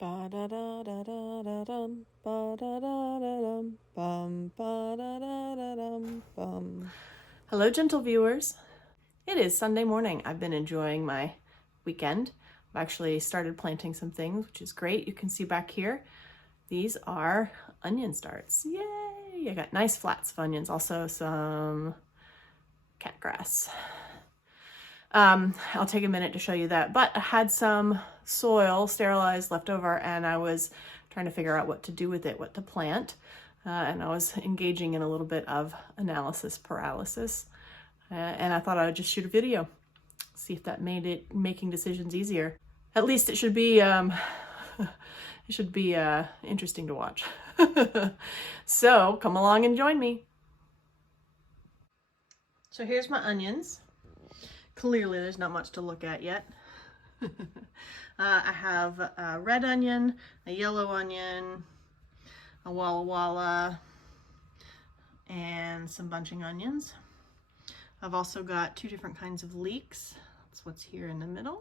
Ba-da-da-da-da-da-dum, ba-da-da-da-dum, bum, ba-da-da-da-dum, bum. Hello, gentle viewers. It is Sunday morning. I've been enjoying my weekend. I've actually started planting some things, which is great. You can see back here, these are onion starts. Yay! I got nice flats of onions, also some cat grass. I'll take a minute to show you that, but I had some soil sterilized left over and I was trying to figure out what to do with it, what to plant. And I was engaging in a little bit of analysis paralysis. And I thought I would just shoot a video, see if that made making decisions easier. At least it should be, interesting to watch. So come along and join me. So here's my onions. Clearly there's not much to look at yet. I have a red onion, a yellow onion, a Walla Walla, and some bunching onions. I've also got two different kinds of leeks. That's what's here in the middle.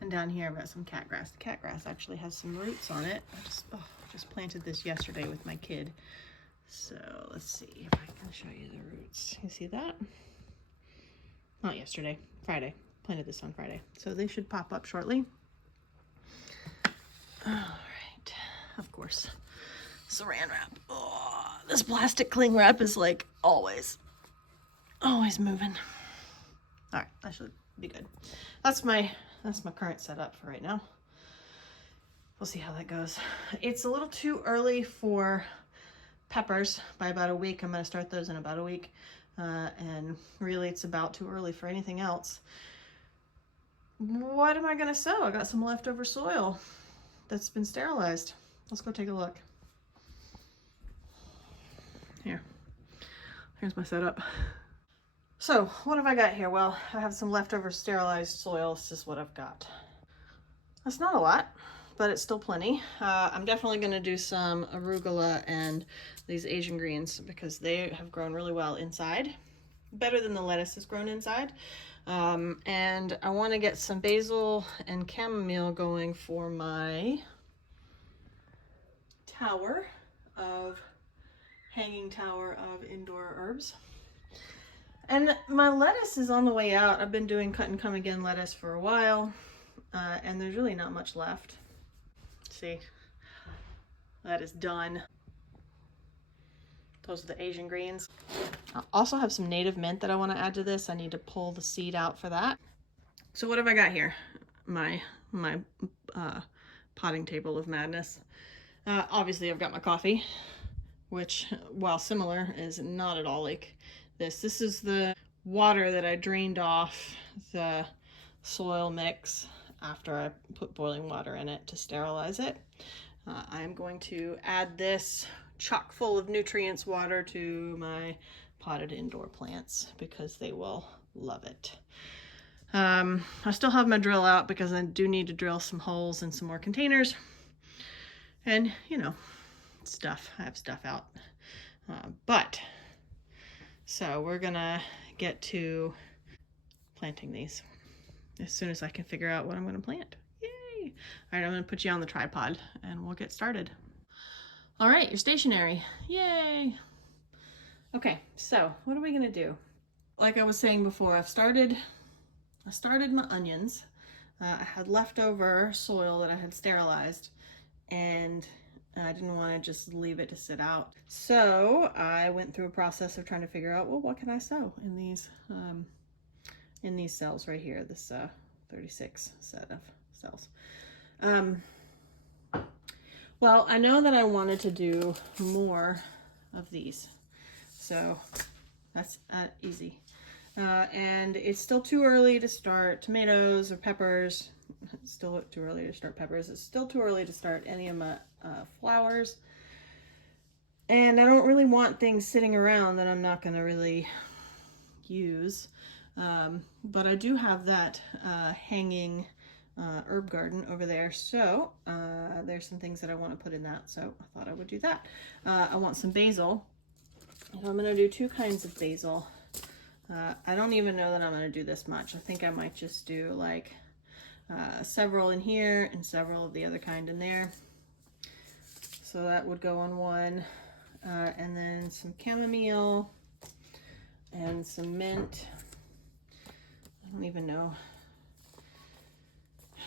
And down here I've got some cat grass. The cat grass actually has some roots on it. I just planted this yesterday with my kid. So let's see if I can show you the roots. You see that? Not yesterday, Friday. Planted this on Friday. So they should pop up shortly. All right, of course, saran wrap. Oh, this plastic cling wrap is like always moving. All right, that should be good. That's my current setup for right now. We'll see how that goes. It's a little too early for peppers by about a week. I'm gonna start those in about a week. And really it's about too early for anything else. What am I gonna sow? I got some leftover soil that's been sterilized. Let's go take a look. Here's my setup. So what have I got here? Well, I have some leftover sterilized soil. This is what I've got. That's not a lot, but it's still plenty. I'm definitely gonna do some arugula and these Asian greens because they have grown really well inside. Better than the lettuce has grown inside. And I wanna get some basil and chamomile going for my hanging tower of indoor herbs. And my lettuce is on the way out. I've been doing cut and come again lettuce for a while, and there's really not much left. See, that is done. Those are the Asian greens. I also have some native mint that I want to add to this. I need to pull the seed out for that. So what have I got here? My potting table of madness. Obviously I've got my coffee, which, while similar, is not at all like this. This is the water that I drained off the soil mix after I put boiling water in it to sterilize it. I'm going to add this chock full of nutrients water to my potted indoor plants because they will love it. I still have my drill out because I do need to drill some holes in some more containers. And, you know, I have stuff out. So we're gonna get to planting these as soon as I can figure out what I'm gonna plant. Yay! All right, I'm gonna put you on the tripod and we'll get started. All right, you're stationary. Yay! Okay, so what are we gonna do? Like I was saying before, I started my onions. I had leftover soil that I had sterilized, and I didn't want to just leave it to sit out. So I went through a process of trying to figure out, well, what can I sow in these cells right here, this 36 set of cells. Well, I know that I wanted to do more of these, so that's easy. And it's still too early to start tomatoes or peppers. It's still too early to start peppers. It's still too early to start any of my flowers. And I don't really want things sitting around that I'm not going to really use. But I do have that hanging herb garden over there. So there's some things that I want to put in that. So I thought I would do that. I want some basil. And I'm going to do two kinds of basil. I don't even know that I'm going to do this much. I think I might just do like several in here and several of the other kind in there. So that would go on one. And then some chamomile and some mint. I don't even know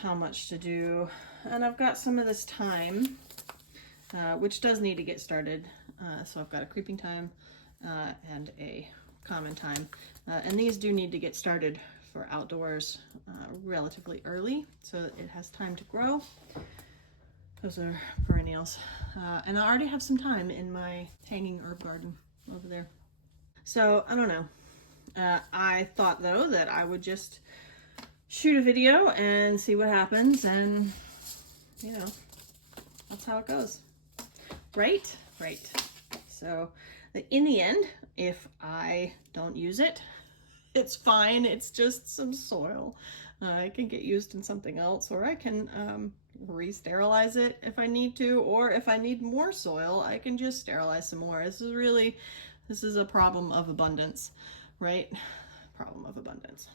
how much to do. And I've got some of this thyme, which does need to get started. So I've got a creeping thyme and a common thyme. And these do need to get started for outdoors relatively early so that it has time to grow. Those are perennials. And I already have some thyme in my hanging herb garden over there. So I don't know. I thought though that I would just shoot a video and see what happens, and you know, that's how it goes. Right? Right. So in the end, if I don't use it, it's fine. It's just some soil. It can get used in something else, or I can re-sterilize it if I need to, or if I need more soil, I can just sterilize some more. This is a problem of abundance, right? Problem of abundance.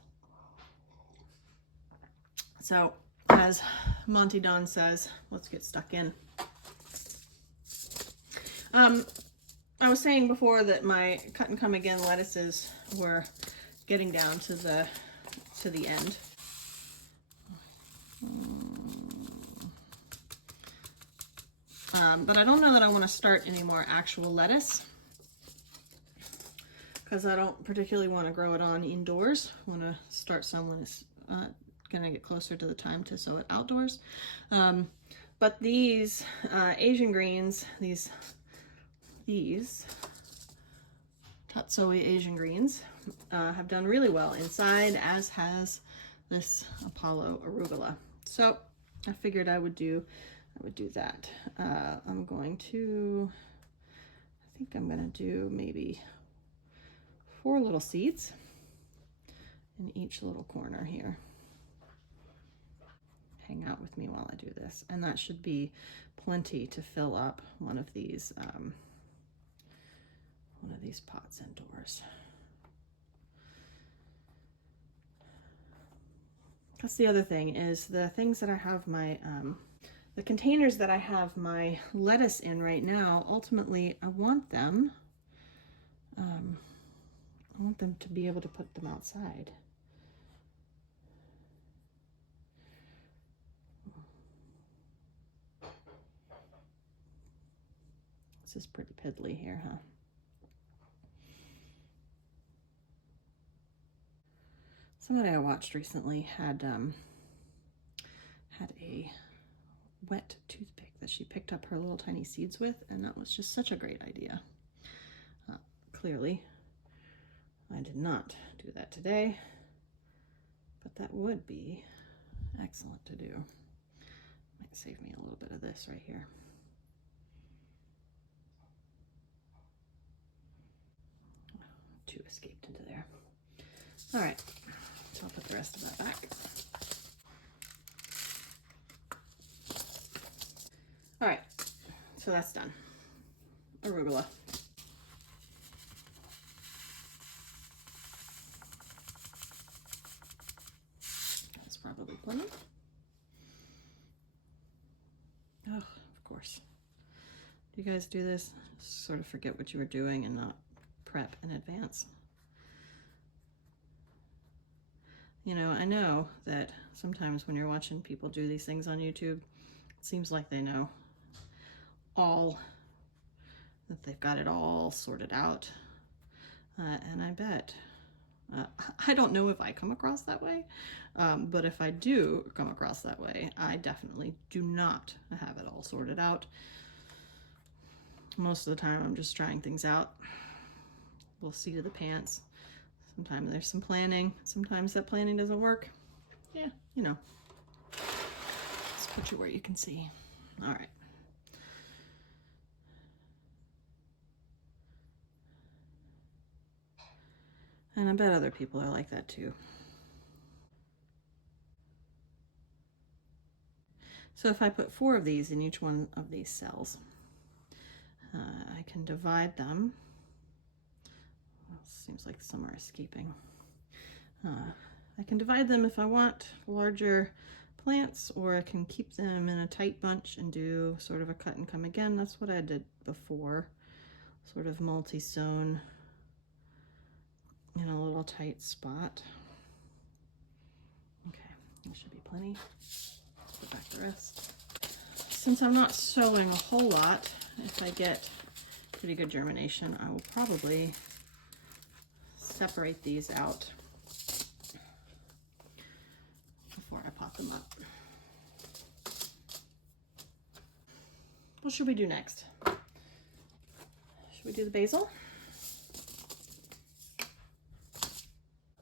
So, as Monty Don says, let's get stuck in. I was saying before that my cut and come again lettuces were getting down to the end. But I don't know that I want to start any more actual lettuce, because I don't particularly want to grow it on indoors. I want to start some when it's going to get closer to the time to sow it outdoors. But these Asian greens, these Tatsoi Asian greens, have done really well inside, as has this Apollo arugula. So I figured I would do that. I think I'm going to do maybe 4 little seeds in each little corner here. Hang out with me while I do this, and that should be plenty to fill up one of these pots indoors. That's the other thing, is the things that I have my the containers that I have my lettuce in right now. Ultimately, I want them to be able to put them outside. This is pretty piddly here, huh? Somebody I watched recently had a wet toothpick that she picked up her little tiny seeds with, and that was just such a great idea. Clearly, I did not do that today, but that would be excellent to do. Might save me a little bit of this right here. Two escaped into there. All right, so I'll put the rest of that back. All right, so that's done. Arugula. That's probably plenty. Oh, of course. Do you guys do this? Sort of forget what you were doing and not prep in advance. You know, I know that sometimes when you're watching people do these things on YouTube, it seems like they know that they've got it all sorted out. And I bet, I don't know if I come across that way, but if I do come across that way, I definitely do not have it all sorted out. Most of the time I'm just trying things out. We'll see to the pants. Sometimes there's some planning. Sometimes that planning doesn't work. Yeah, you know. Let's put you where you can see. All right. And I bet other people are like that too. So if I put 4 of these in each one of these cells, I can divide them. Seems like some are escaping. I can divide them if I want larger plants, or I can keep them in a tight bunch and do sort of a cut and come again. That's what I did before, sort of multi-sown in a little tight spot. Okay, that should be plenty. Put back the rest. Since I'm not sowing a whole lot, if I get pretty good germination, I will probably separate these out before I pot them up. What should we do next? Should we do the basil?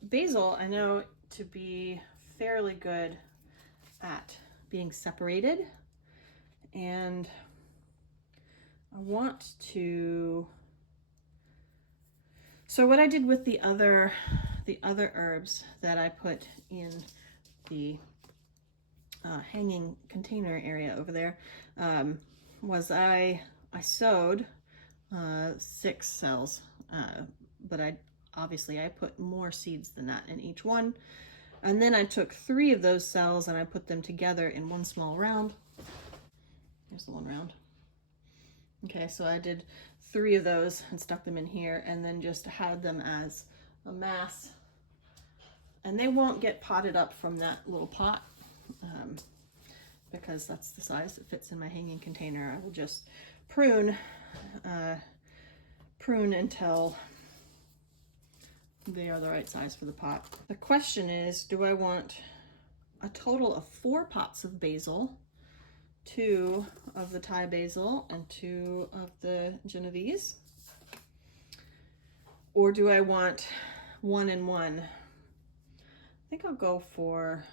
Basil, I know to be fairly good at being separated, and I want to, so what I did with the other herbs that I put in the hanging container area over there, was I sowed 6 cells, but obviously I put more seeds than that in each one. And then I took 3 of those cells and I put them together in one small round. Here's the one round. Okay, so I did 3 of those and stuck them in here, and then just had them as a mass. And they won't get potted up from that little pot, because that's the size that fits in my hanging container. I will just prune until they are the right size for the pot. The question is, do I want a total of 4 pots of basil, 2 of the Thai basil and 2 of the Genovese? Or do I want 1 and 1? I think I'll go for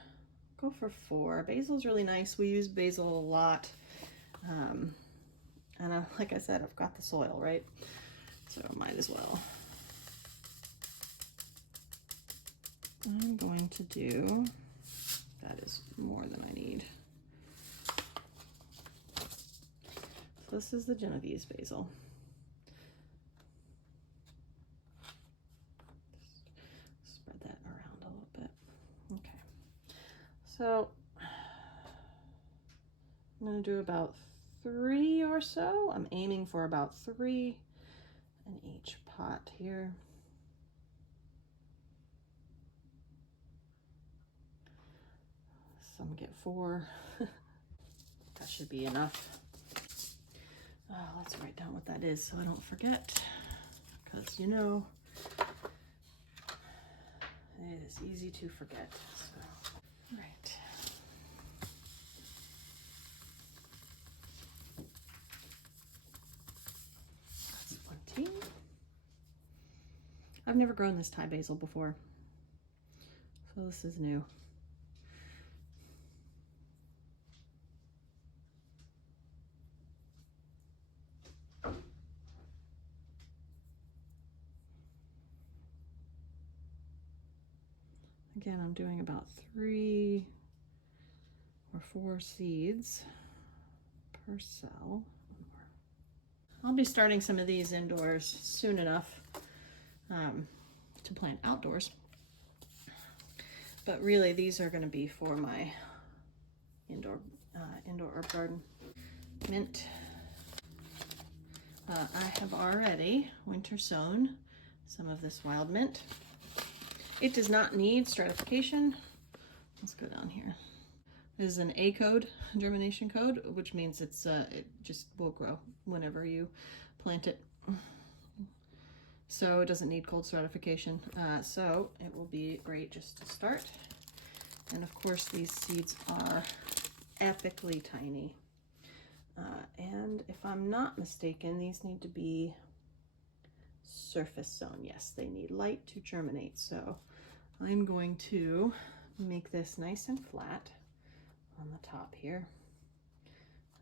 4. Basil's really nice. We use basil a lot. And like I said, I've got the soil, right? So might as well. I'm going to do, that is more than I need. So this is the Genovese basil. Spread that around a little bit. Okay. So I'm going to do about 3 or so. I'm aiming for about 3 in each pot here. Some get 4. That should be enough. Let's write down what that is so I don't forget, because you know it is easy to forget. So, all right. That's plenty. I've never grown this Thai basil before, so this is new. Again, I'm doing about 3 or 4 seeds per cell. I'll be starting some of these indoors soon enough to plant outdoors. But really, these are going to be for my indoor herb garden. Mint. I have already winter sown some of this wild mint. It does not need stratification. Let's go down here. This is an A code, germination code, which means it just will grow whenever you plant it. So it doesn't need cold stratification. So it will be great just to start. And of course, these seeds are epically tiny. And if I'm not mistaken, these need to be surface sown. Yes, they need light to germinate. So I'm going to make this nice and flat on the top here,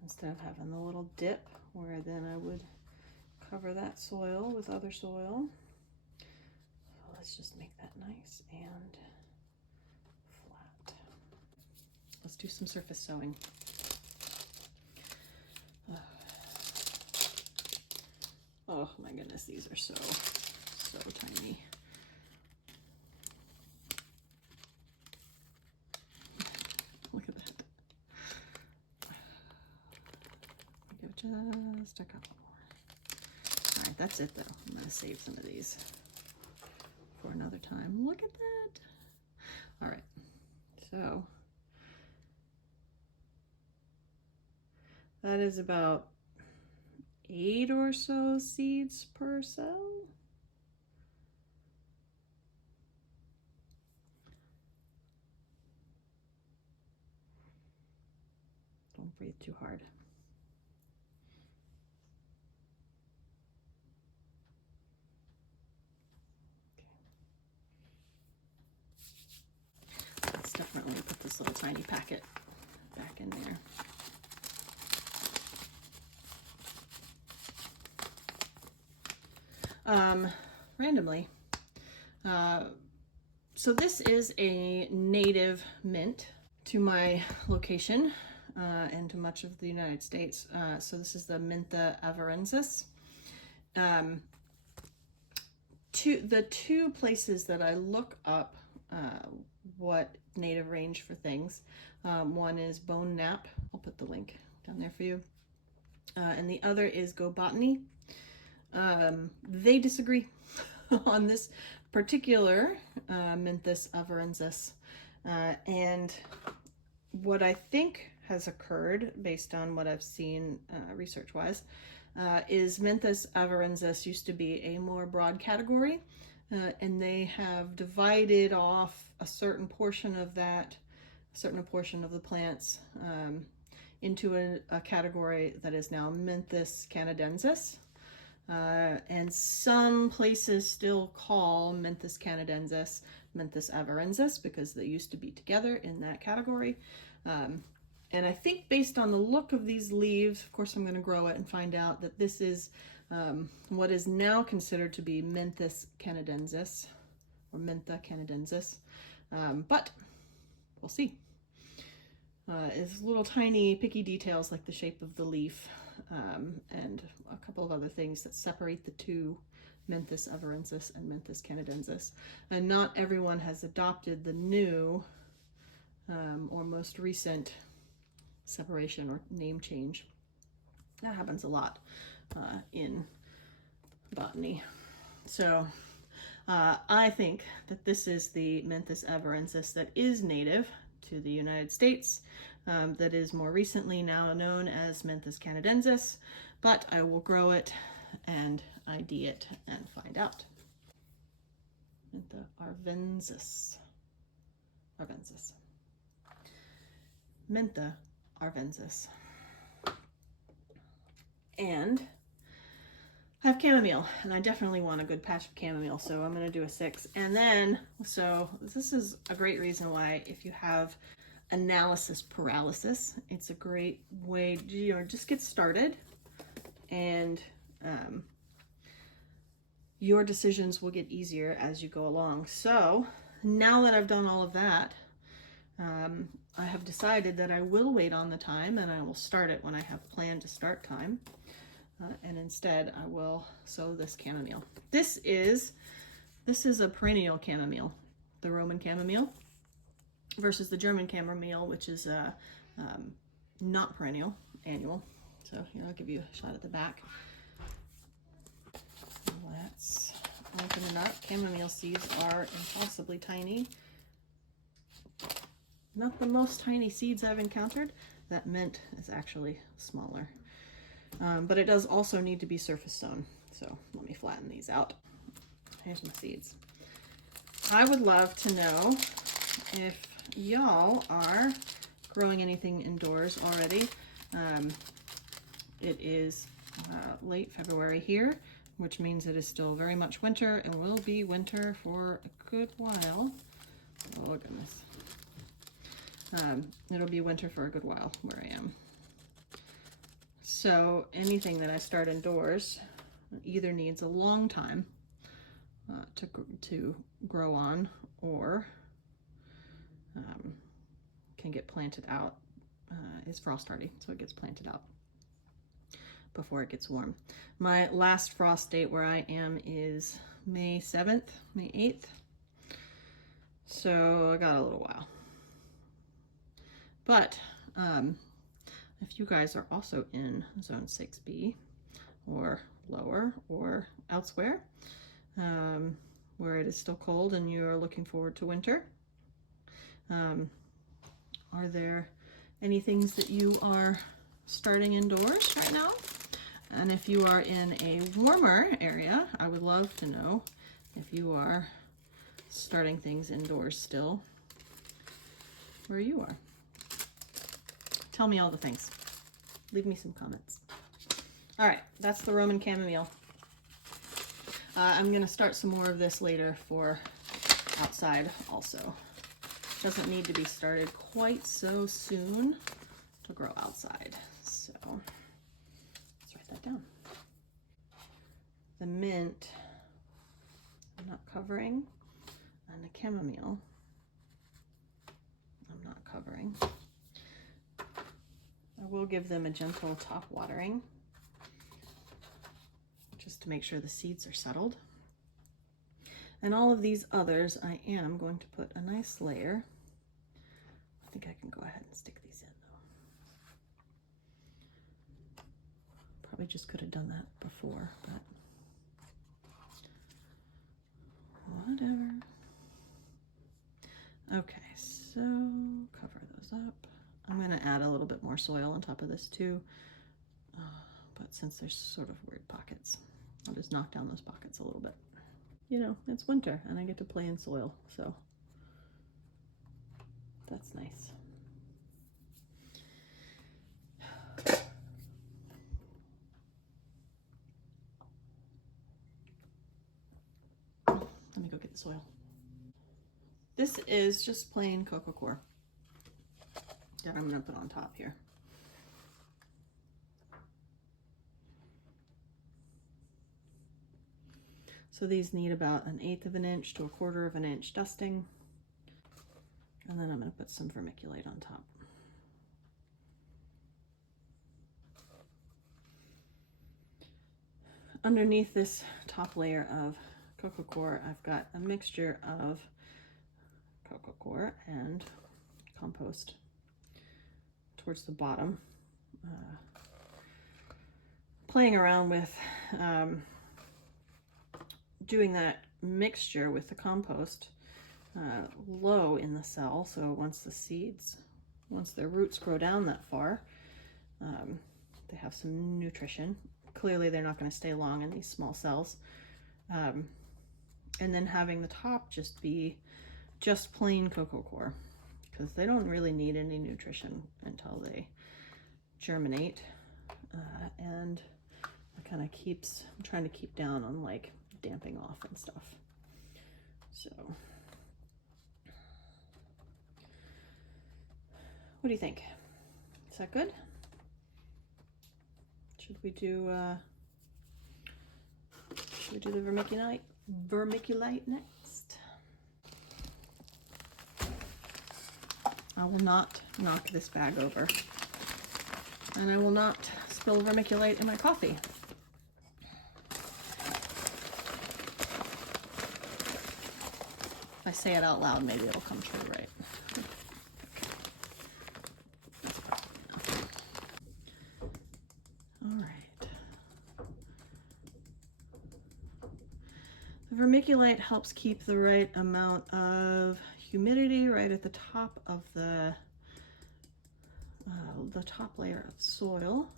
instead of having the little dip where then I would cover that soil with other soil. So let's just make that nice and flat. Let's do some surface sowing. Oh my goodness, these are so tiny. Look at that. just a couple more. All right, that's it though. I'm gonna save some of these for another time. Look at that. All right, so that is about 8 or so seeds per cell. Don't breathe too hard. Okay. Let's definitely put this little tiny packet back in there. Randomly. So this is a native mint to my location and to much of the United States. So this is the Mentha avarensis. The two places that I look up what native range for things, one is Bone Nap. I'll put the link down there for you. And the other is Go Botany. They disagree on this particular Menthis avarensis. And what I think has occurred, based on what I've seen research-wise, is Menthis avarensis used to be a more broad category, and they have divided off a certain portion of that, a certain portion of the plants, into a category that is now Menthis canadensis. And some places still call Menthis canadensis Menthis avarensis because they used to be together in that category. And I think based on the look of these leaves, of course I'm going to grow it and find out that this is what is now considered to be Menthis canadensis or Mentha canadensis. But we'll see. It's little tiny picky details like the shape of the leaf and a couple of other things that separate the two, Menthis avarensis and Menthis canadensis. And not everyone has adopted the new or most recent separation or name change. That happens a lot in botany. So I think that this is the Menthis avarensis that is native to the United States, that is more recently now known as Menthis canadensis, but I will grow it and ID it and find out. Mentha arvensis. Mentha arvensis. And I have chamomile, and I definitely want a good patch of chamomile, so I'm going to do a 6. And then, so this is a great reason why, if you have analysis paralysis, it's a great way to, just get started, and your decisions will get easier as you go along. So now that I've done all of that, I have decided that I will wait on the time, and I will start it when I have planned to start time. And instead I will sow this chamomile. This is a perennial chamomile, the Roman chamomile, versus the German chamomile, which is not perennial, annual. So here, I'll give you a shot at the back. Let's open it up. Chamomile seeds are impossibly tiny. Not the most tiny seeds I've encountered. That mint is actually smaller. But it does also need to be surface sown. So let me flatten these out. Here's my seeds. I would love to know if y'all are growing anything indoors already. It is late February here, which means it is still very much winter and will be winter for a good while. Oh goodness. It'll be winter for a good while where I am. So anything that I start indoors either needs a long time to grow on, or can get planted out, is frost hardy, so it gets planted out before it gets warm. My last frost date where I am is May 7th, May 8th. So I got a little while. But I if you guys are also in zone 6B or lower or elsewhere, where it is still cold and you are looking forward to winter. Are there any things that you are starting indoors right now? And if you are in a warmer area, I would love to know if you are starting things indoors still, where you are. Tell me all the things. Leave me some comments. All right, that's the Roman chamomile. I'm gonna start some more of this later for outside also. Doesn't need to be started quite so soon to grow outside. So let's write that down. The mint, I'm not covering, and the chamomile, I'm not covering. I will give them a gentle top watering just to make sure the seeds are settled. And all of these others, I am going to put a nice layer. I think I can go ahead and stick these in though. Probably just could have done that before, but whatever. Okay, so cover those up. I'm gonna add a little bit more soil on top of this too, but since there's sort of weird pockets, I'll just knock down those pockets a little bit. You know, it's winter and I get to play in soil, so that's nice. Let me go get the soil. This is just plain coco coir that I'm going to put on top here. So these need about 1/8 of an inch to 1/4 of an inch dusting. And then I'm going to put some vermiculite on top. Underneath this top layer of coco coir, I've got a mixture of coco coir and compost towards the bottom. Playing around with doing that mixture with the compost low in the cell, so once their roots grow down that far, they have some nutrition. Clearly they're not going to stay long in these small cells. And then having the top just be just plain coco coir, because they don't really need any nutrition until they germinate. And it kind of keeps, I'm trying to keep down on like damping off and stuff. So what do you think? Is that good? Should we do the vermiculite next? I will not knock this bag over, and I will not spill vermiculite in my coffee. If I say it out loud, maybe it'll come true, right? All right. The vermiculite helps keep the right amount of humidity right at the top of the top layer of soil,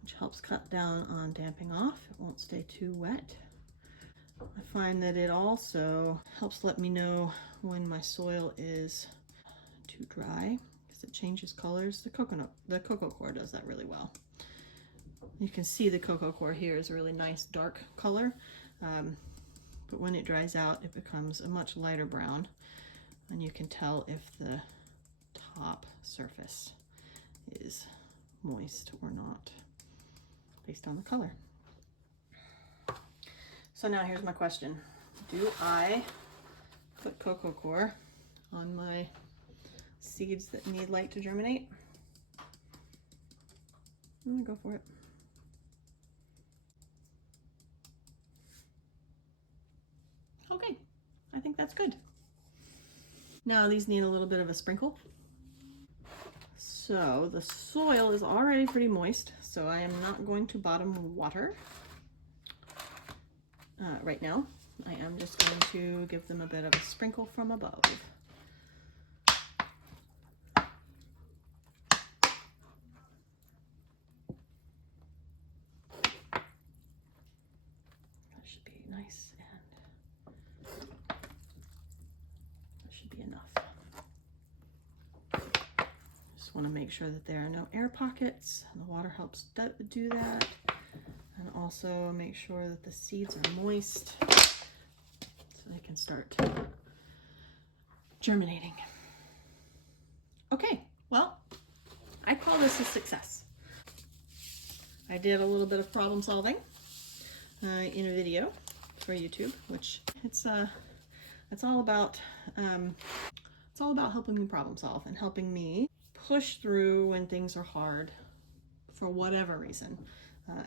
which helps cut down on damping off. It won't stay too wet. I find that it also helps let me know when my soil is too dry, because it changes colors. The coco coir does that really well. You can see the coco coir here is a really nice dark color, but when it dries out, it becomes a much lighter brown, and you can tell if the top surface is moist or not based on the color. So now here's my question. Do I put coco coir on my seeds that need light to germinate? I'm gonna go for it. Okay, I think that's good. Now these need a little bit of a sprinkle. So the soil is already pretty moist, so I am not going to bottom water right now. I am just going to give them a bit of a sprinkle from above. That should be nice, and that should be enough. Just want to make sure that there are no air pockets, and the water helps do that. And also make sure that the seeds are moist so they can start germinating. Okay, well, I call this a success. I did a little bit of problem solving in a video for YouTube, which it's all about helping me problem solve and helping me push through when things are hard for whatever reason.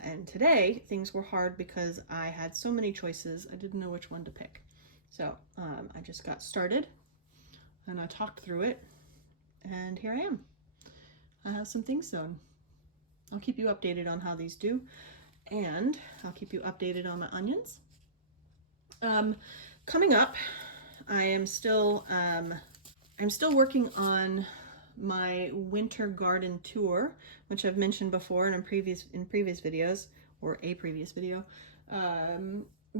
And today things were hard because I had so many choices, I didn't know which one to pick. So I just got started and I talked through it, and here I am. I have some things done. I'll keep you updated on how these do, and I'll keep you updated on my onions. Coming up, I'm still working on my winter garden tour, which I've mentioned before in previous videos, or a previous video.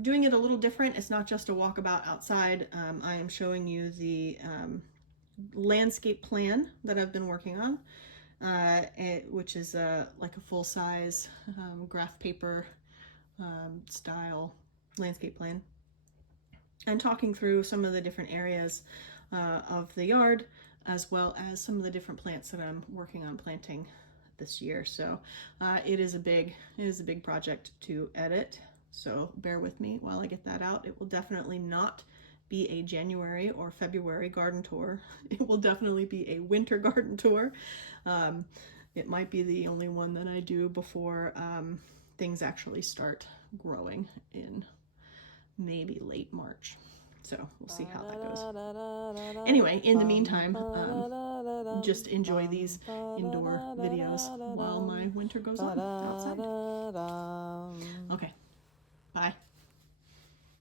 Doing it a little different. It's not just a walkabout outside. I am showing you the landscape plan that I've been working on, which is like a full-size graph paper style landscape plan, and talking through some of the different areas of the yard, as well as some of the different plants that I'm working on planting this year. So it is a big project to edit, so bear with me while I get that out. It will definitely not be a January or February garden tour. It will definitely be a winter garden tour. It might be the only one that I do before things actually start growing in maybe late March. So we'll see how that goes. Anyway, in the meantime, just enjoy these indoor videos while my winter goes on outside. Okay, bye.